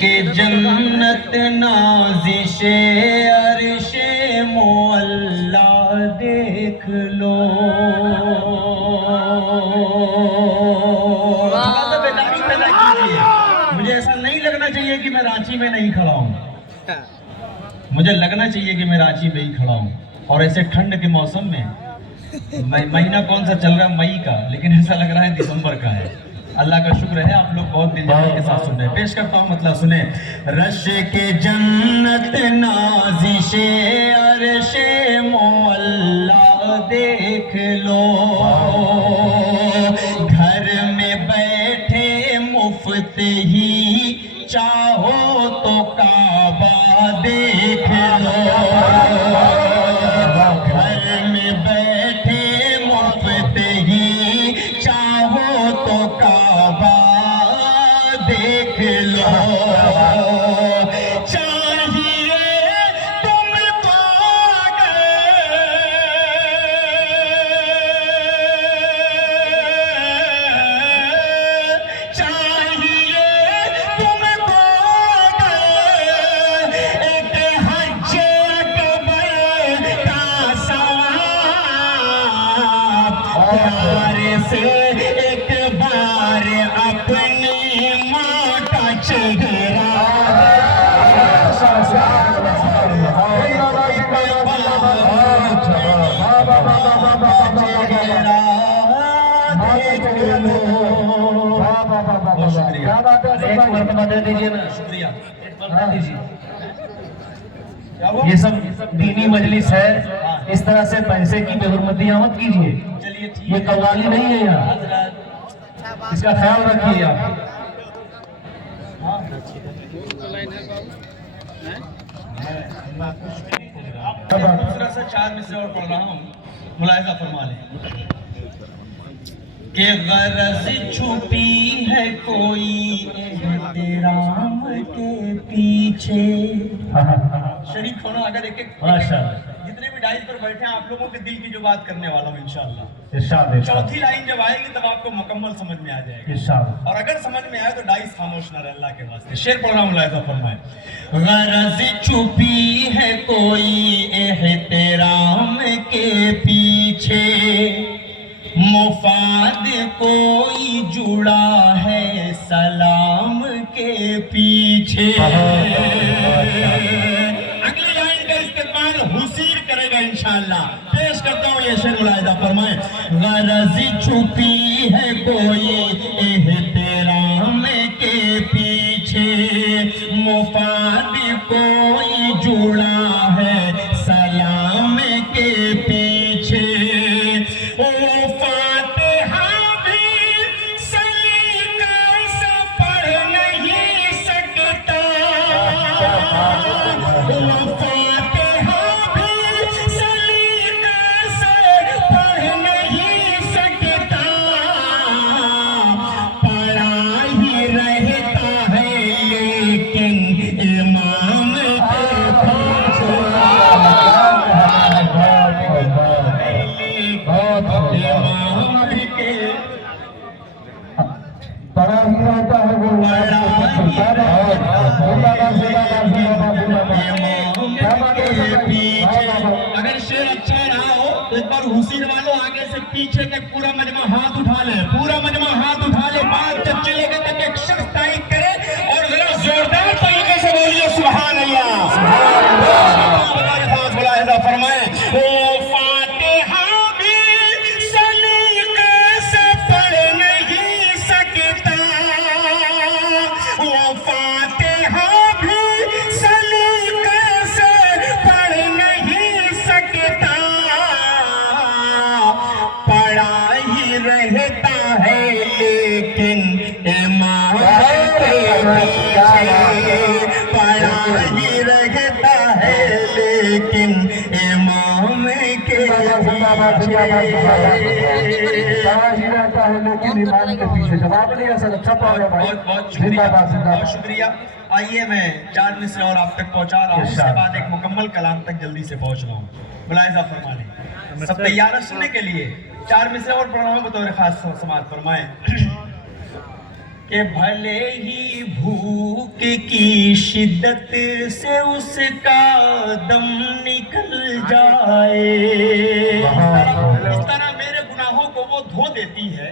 کہ جنت نازش عرش معلا دیکھ لو. مجھے ایسا نہیں لگنا چاہیے کہ میں رانچی میں نہیں کھڑا ہوں. مجھے لگنا چاہیے کہ میں رانچی میں ہی کھڑا ہوں. اور ایسے ٹھنڈ کے موسم میں مہینہ کون سا چل رہا ہے؟ مئی کا، لیکن ایسا لگ رہا ہے دسمبر کا ہے. اللہ کا شکر ہے آپ لوگ بہت دلجمعی کے ساتھ سن رہے ہیں. پیش کرتا ہوں مطلب سنیں. رش کے جنت نازش عرش معلا دیکھ لو، گھر میں بیٹھے مفت ہی چاہو تو کعبہ دیکھ لو. گھر میں بیٹھے مفت ہی چاہو تو کعبہ دیکھ لو. چاہیے تم کو چاہیے تم کو ایک حج اکبر کا ثواب، پیار سے ایک بار اپنی ماں کا چہرہ ایک مرتبہ دے دیجئے نا. شکریہ. یہ سب دینی مجلس ہے، اس طرح سے پیسے کی بے حرمتیاں مت کیجیے. چلیے ٹھیک یہ قوالی نہیں ہے یہاں، اس کا خیال رکھیے آپ. دوسرا سے 4 مصرع اور پڑھ رہا ہوں، ملاحظہ فرما لیں. کہ غرض چھپی ہے کوئی احترام کے پیچھے. شریک ہونا اگر ایک جتنے بھی ڈائز پر بیٹھے ہیں آپ لوگوں کے دل کی جو بات کرنے والا ہوں انشاءاللہ. چوتھی لائن جب آئے گی تب آپ کو مکمل سمجھ میں آ جائے گی. اور اگر سمجھ میں آئے تو ڈائز خاموش نہ رہے اللہ کے واسطے. شعر پڑھ رہا ہوں، ملاحظہ فرمائیں. غرض چھپی ہے کوئی احترام کے پیچھے، مفاد کوئی جڑا ہے سلام کے پیچھے. اگلی لائن کا استقبال حسیر کرے گا انشاءاللہ. پیش کرتا ہوں یہ شعر، ملاحظہ فرمائیں. غرض چھپی ہے کوئی احترام کے پیچھے، مفاد کوئی جڑا ہے سلام کے پیچھے. اگر شعر اچھا رہا ہو تو ایک بار حسین والوں آگے سے پیچھے تک پورا مجمع ہاتھ اٹھا لے. پورا مجمع ہاتھ اٹھا لے. بات جب چلے گا تک ایک شخص تائید کرے اور ذرا زوردار طریقے سے بولیے سبحان اللہ. ملاحظہ فرمائیں. فاتحہ بھی سلیقے سے پڑھ نہیں سکتا، وہ فاتحہ بھی سلیقے سے پڑھ نہیں سکتا، پڑھا ہی رہتا ہے لیکن امام کے پیچھے. پڑھا ہی رہتا ہے لیکن امام کے بہت شکریہ. آئیے میں 4 مصرع اور آپ تک پہنچا رہا ہوں، اس کے بعد ایک مکمل کلام تک جلدی سے پہنچ رہا ہوں. ملاحظہ فرما لیں. سب تیار ہیں سننے کے لیے؟ 4 مصرع اور پڑھ رہا ہوں، بطور خاص سماعت فرمائیں. کہ بھلے ہی بھوک کی شدت سے اس کا دم نکل جائے، اس طرح میرے گناہوں کو وہ دھو دیتی ہے۔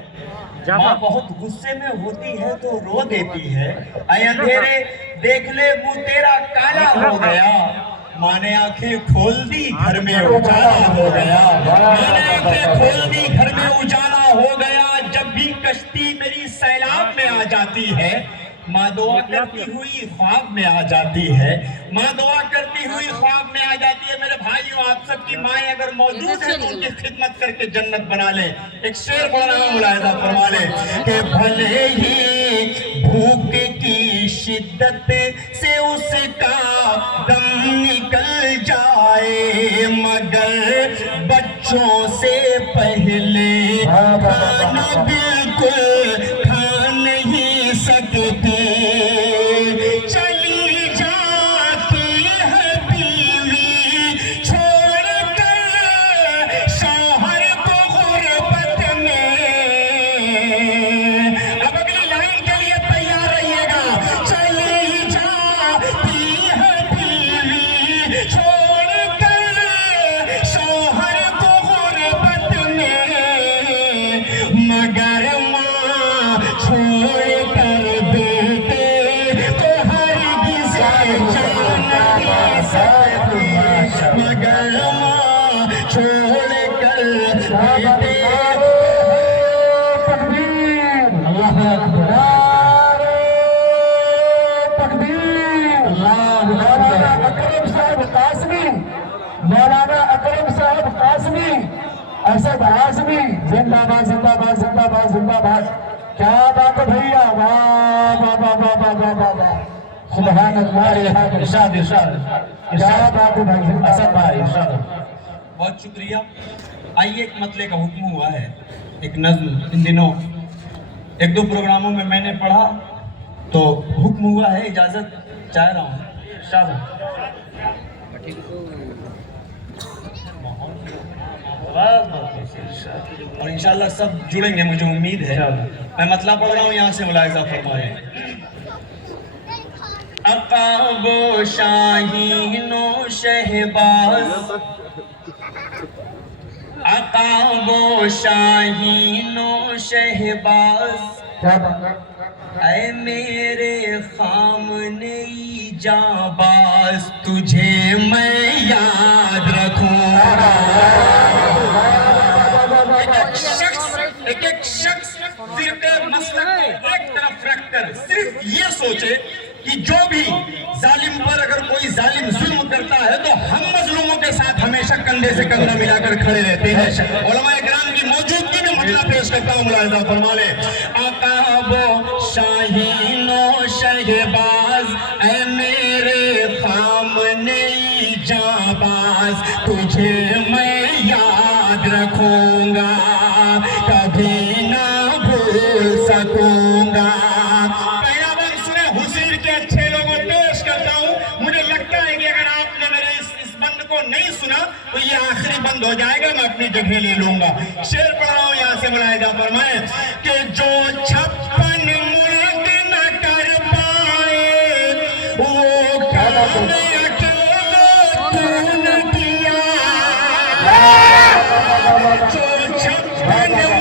ماں بہت غصے میں ہوتی ہے تو رو دیتی ہے، اے اندھیرے دیکھ لے منہ تیرا کالا ہو گیا، ماں نے آنکھیں کھول دی گھر میں اجالا ہو گیا، ماں نے آنکھیں کھول دی گھر میں اجالا ہو گیا، جب بھی کشتی میری سیلاب میں آ جاتی ہے، ماں دعا کرتی ہوئی خواب میں آ جاتی ہے، ماں دعا کرتی ہوئی خواب میں آ جاتی ہے۔ میرے بھائیوں، آپ سب کی مائیں اگر موجود ہیں تو ان کی خدمت کر کے جنت بنا لیں۔ ایک شعر پڑھ رہا ہوں، ملاحظہ فرما لیں کہ بھلے ہی بھوک کی شدت سے اس کا دم نکل جائے، مگر بچوں سے پہلے کھانا بالکل کھا نہیں سکتے، چلی جاتی ہے بیوی چھوڑ کر شوہر کو غربت میں۔ اب اگلی لائن کے لیے تیار رہیے گا، چلی جاتی ہے بیوی چھوڑ کر شوہر کو غربت میں، مگر ماں چھوڑ کر بیٹے کو ہرگز جان نہیں سکتی، مگر ماں چھوڑ کر بیٹے کو۔ تکبیر، اللہ اکبر، تکبیر، مولانا اکرم صاحب قاسمی، مولانا اکرم صاحب قاسمی، اسد ہاشمی، زندہ باد زندہ باد زندہ باد زندہ باد۔ کیا بات ہے بھیا، واہ واہ واہ واہ واہ واہ واہ واہ، سبحان اللہ، ارشاد ارشاد کیا بات ہے بھائی، اسد بھائی ارشاد۔ بہت شکریہ۔ آئیے، ایک مطلع کا حکم ہوا ہے، ایک نظم ان دنوں ایک دو پروگراموں میں میں نے پڑھا تو حکم ہوا ہے، اجازت چاہ رہا ہوں۔ ارشاد۔ اور انشاءاللہ سب جڑیں گے، مجھے امید ہے۔ میں مطلب پڑھ رہا ہوں، یہاں سے ملاحظہ فرمائیں۔ عقاب و شاہین و شہباز، عقاب و شاہین و شہباز، اے میرے خامنہ جانباز، تجھے میں یاد رکھوں گا۔ ایک ایک شخص فرقے مسلک کو ایک طرف رکھ کر صرف یہ سوچے کہ جو بھی ظالم پر اگر کوئی ظالم ظلم کرتا ہے تو ہم مظلوموں کے ساتھ ہمیشہ کندھے سے کندھا ملا کر کھڑے رہتے ہیں۔ علماء کرام کی موجودگی میں مطلب پیش کرتا ہوں، ملاحظہ فرما لیں۔ عقاب و شاہین و شہباز، اے میرے خامنہ جانباز، تجھے میں یاد رکھوں گا، کبھی نہ بھول سکوں گا۔ پہلا بند سنے حسین کے اچھے لوگوں پیش کرتا ہوں۔ مجھے لگتا ہے کہ اگر آپ نے میرے اس بند کو نہیں سنا تو یہ آخری بند ہو جائے گا، میں اپنی جگہ لے لوں گا۔ شعر پڑھ رہا ہوں، یہاں سے ملاحظہ فرمائیں کہ جو 56 ملک نہ کر پائے وہ کام اکیلے تو نے کیا، جو 56